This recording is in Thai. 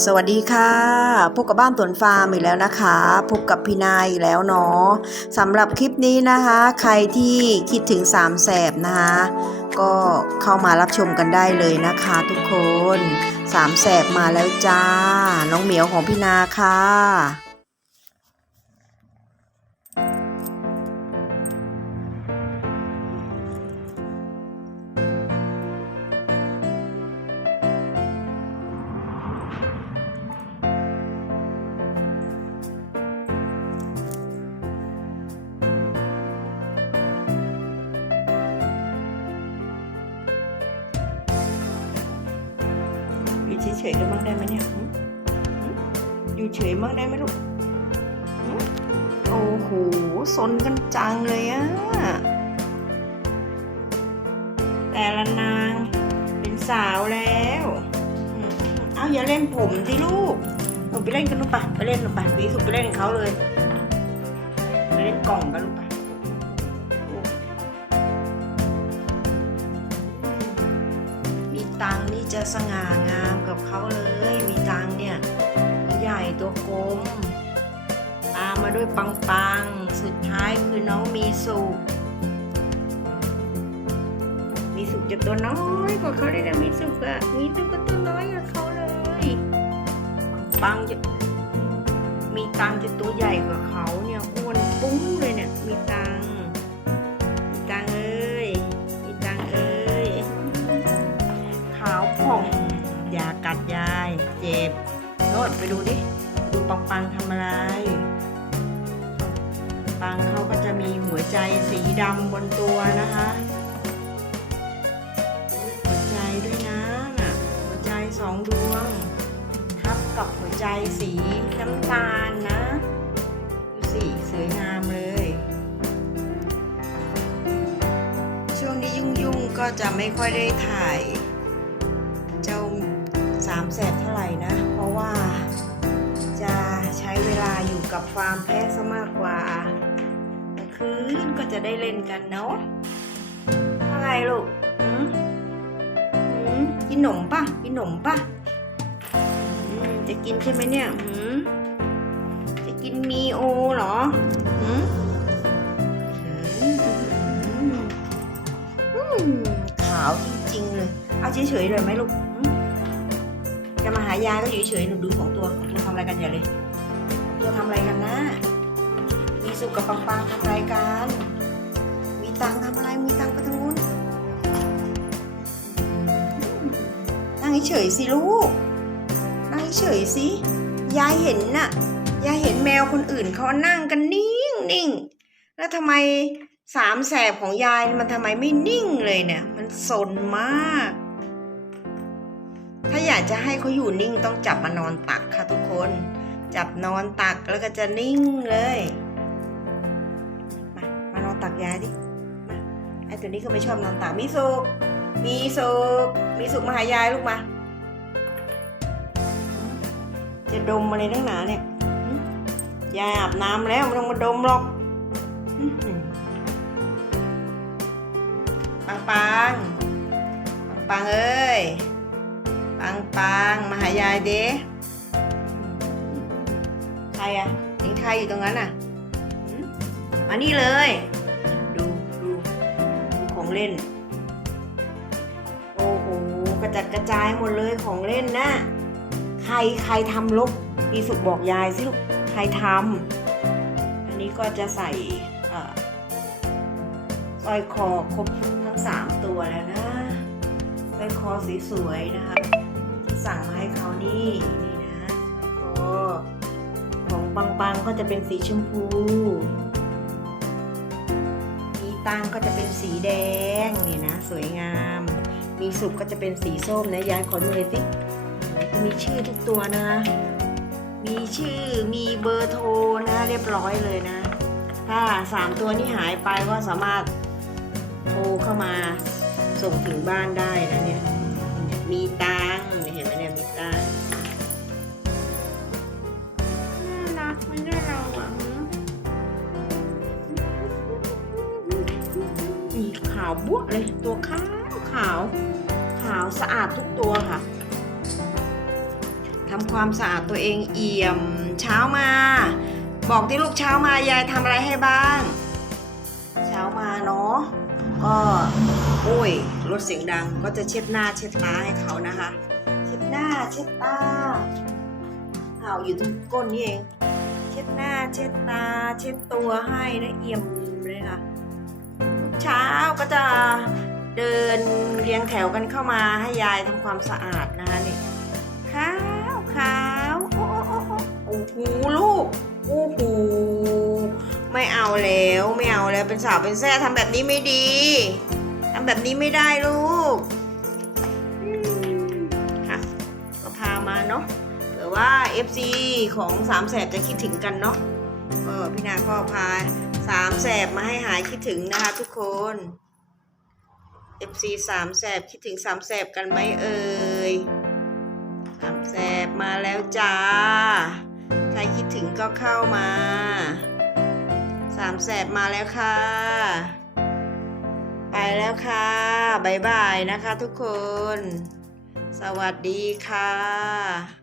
สวัสดีค่ะพบกับบ้านตวนฟาร์มอีกแล้วนะคะพบกับพี่นายอีกแล้วเนาะสำหรับคลิปนี้นะคะ ใครที่คิดถึงสามแสบนะคะก็เข้ามารับชมกันได้เลยนะคะทุกคนสามแสบมาแล้วจ้า น้องเหมียวของพี่นาค่ะ เฉยๆกันบ้างได้ไหมเนี่ยอยู่เฉยบ้างได้ไหมลูกโอ้โหซนกันจังเลยอะแต่ละนางเป็นสาวแล้วเอาอย่าเล่นผมสิลูกหนูไปเล่นกันลูกปะไปเล่นลูกปะวีสุกไปเล่นเขาเลยไปเล่นกล่องกันลูกปะ จะสง่างามกับเขาเลย มีตังเนี่ย ใหญ่ตัวกลม ตามมาด้วยปังปังๆสุดท้ายคือน้องมีสุข มีสุขจะตัวน้อยกว่าเขาเลยนะมีสุขอะมีสุขก็ตัวน้อยกว่าเขาเลย ปังจะมีตังจะตัวใหญ่กว่าเขาเนี่ยอ้วนปุ้งเลยเนี่ย มีตัง โน่นไปดูดิ ดูปังปังๆทำอะไร ปังเขาก็จะมีหัวใจสีดำบนตัวนะคะ หัวใจด้วยนะน่ะหัวใจสองดวง ทับกับหัวใจสีน้ำตาลนะดูสิสวยงามเลย ช่วงนี้ยุ่งๆก็จะไม่ค่อยได้ถ่าย เจ้าสามแสบเท่าไหร่นะ กับฟาร์มแพะซะมากกว่าคืนก็จะได้เล่นกันเนาะอะไรลูกหืมหืมกินหนมป่ะ กินหนมป่ะหืมจะกินใช่ไหมเนี่ยหืมจะกินมีโอเหรอหืมหืมหืมขาวจริงๆเลย เอาเฉยๆเลยไหมลูกจะมาหายายก็อยู่เฉยๆหนูดูของตัวของตัวทำอะไรกันอย่าเลย ตัวทำอะไรกันนะมีสุกกับปังปังทำอะไรกัน มีตังทำอะไร มีตังไปทางนู้นนั่งเฉยสิลูก นั่งเฉยสิยายเห็นน่ะ ยายเห็นแมวคนอื่นเขานั่งกันนิ่งนิ่ง แล้วทำไมสามแสบของยายมันทำไมไม่นิ่งเลยเนี่ย มันสนมาก ถ้าอยากจะให้เขาอยู่นิ่งต้องจับมานอนตักค่ะทุกคน จับนอนตักแล้วก็จะนิ่งเลย มามานอนตักยายดิ มาไอตัวนี้ก็ไม่ชอบนอนตัก มีสุก มีสุก มีสุกมาหายายลูกมา จะดมอะไรนักหนาเนี่ย ยายอาบน้ำแล้วไม่ต้องมาดมหรอกปังปังปังปังเอ้ย ปังปังมาหายายเด้ รอะเห็นใครอยู่ตรงนั้นอะมานี่เลย ดูดูดูของเล่น โอ้โหกระจัดกระจายหมดเลยของเล่นนะใครใครทำลูกมีสุกบอกยายสิลูกใครทำอันนี้ก็จะใส่เอ่อสร้อยคอครบทั้งสามตัวแล้วนะสร้อยคอสีสวยๆนะคะที่สั่งมาให้เขานี่ ก็จะเป็นสีชมพู มีตังก็จะเป็นสีแดงนี่นะ สวยงาม มีสุกก็จะเป็นสีส้มนะยายขอดูเลยสิมีชื่อทุกตัวนะมีชื่อมีเบอร์โทรนะเรียบร้อยเลยนะ ถ้าสามตัวนี้หายไปก็สามารถโทรเข้ามาส่งถึงบ้านได้นะเนี่ยาวบุ๊เลยตัวขาวขาว ขาวสะอาดทุกตัวค่ะทำความสะอาดตัวเองเอี่ยมเช้ามา บอกที่ลูกเช้ามายายทำอะไรให้บ้าง เช้ามาเนาะก็โอ้ยรถเสียงดังก็จะเช็ดหน้าเช็ดตาให้เขานะคะ เช็ดหน้าเช็ดตาอ้าวอยู่ตรงก้นนี่เอง เช็ดหน้าเช็ดตา เช็ดตัวให้นะเอี่ยม เช้าก็จะเดินเรียงแถวกันเข้ามาให้ยายทำความสะอาดนะคะนี่ขาวขาวโอ้โอ้โอ้โหลูกโอ้โหไม่เอาแล้วไม่เอาแล้วเป็นสาวเป็นแซ่ทำแบบนี้ไม่ดีทำแบบนี้ไม่ได้ลูกค่ะก็พามาเนาะเผื่อว่า FC ของสามแสบจะคิดถึงกันเนาะก็พี่นาก็พา สามแสบมาให้หายคิดถึงนะคะทุกคน FC สามแสบคิดถึงสามแสบกันไหมเอ่ยสามแสบมาแล้วจ้า ใครคิดถึงก็เข้ามาสามแสบมาแล้วค่ะ ไปแล้วค่ะบ๊ายบายนะคะทุกคน สวัสดีค่ะ